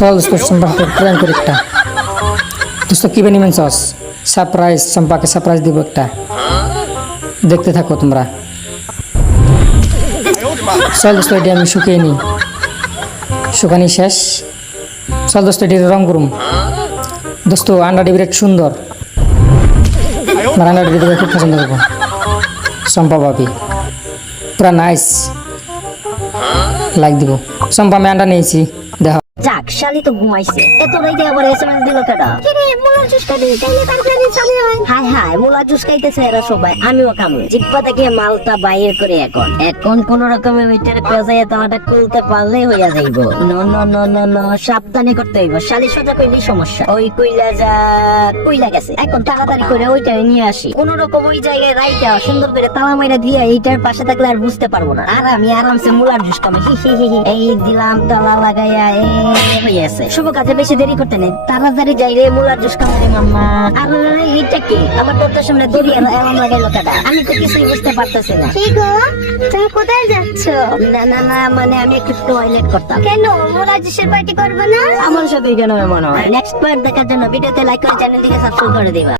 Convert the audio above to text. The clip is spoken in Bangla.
চল দোস্ত সম্পর্কে প্ল্যান করি একটা। দোস্ত কি বানিয়ে চস সারপ্রাইজ, চম্পাকে সারপ্রাইজ দিব একটা, দেখতে থাকো তোমরা। চল দোস্ত এটি আমি শুকিয়ে নিই, শুকানি শেষ। চল দোস্ত এটি রং করুম। দোস্ত আন্ডাটি বিরাট সুন্দর, আমার আন্ডাটি দেখে খুব পছন্দ করবো। চম্পা ভাবি পুরা নাইস, লাইক দিব। চম্পা আমি আন্ডা নিয়েছি, দেখো। যাক শালি তো ঘুমাইছে, এত রাইতে আবার এসএমএস দিল কেডা? কিরে মুলা জুস খাইতে তাইলে তারপরে চলে হয়। হাই হাই মুলা জুস খাইতেছে এরা সবাই, আমিও খামু। জিব্বা থেকে মালটা বাইর করে এখন কোন রকমে ওইটারে পেঁচাইয়া তামাটা খুলতে পারলেই হইয়া যাইব। ন ন ন ন ন সাবধানে করতে হইব, শালি সোজা কইলেই সমস্যা। ওই কইলা গেছে, এখন তাড়াতাড়ি করে ওইটারে নিয়ে আসি। কোন রকম ওই জায়গায় রাইটা সুন্দর করে তালা মাইরা দিয়া এইটার পাশে থাকলে আর বুঝতে পারবো না। আর আমি আরামসে মুলার জুস খাবো। হি হি হি হি। এই দিলাম তালা লাগাইয়া হইয়াছে। শুভ কাজে বেশি দেরি করতে নেই, তাড়াতাড়ি যাই রে মুলার জুস খাবো রে মাম্মা। আর এইটা কি আমার তোর সামনে দড়ি এলাম লাগাইলো কাটা, আমি তো কিছুই বুঝতে পারতেছি না। কি গো, তুমি কোথায় যাচ্ছ? না না না মানে আমি একটু টয়লেট করতাম। কেন মোরা জুসের পার্টি করবো না? আমার সাথে কেন মনে হয়। নেক্সট পার্ট দেখার জন্য ভিডিওতে লাইক করে চ্যানেলটিকে সাবস্ক্রাইব করে দিবা।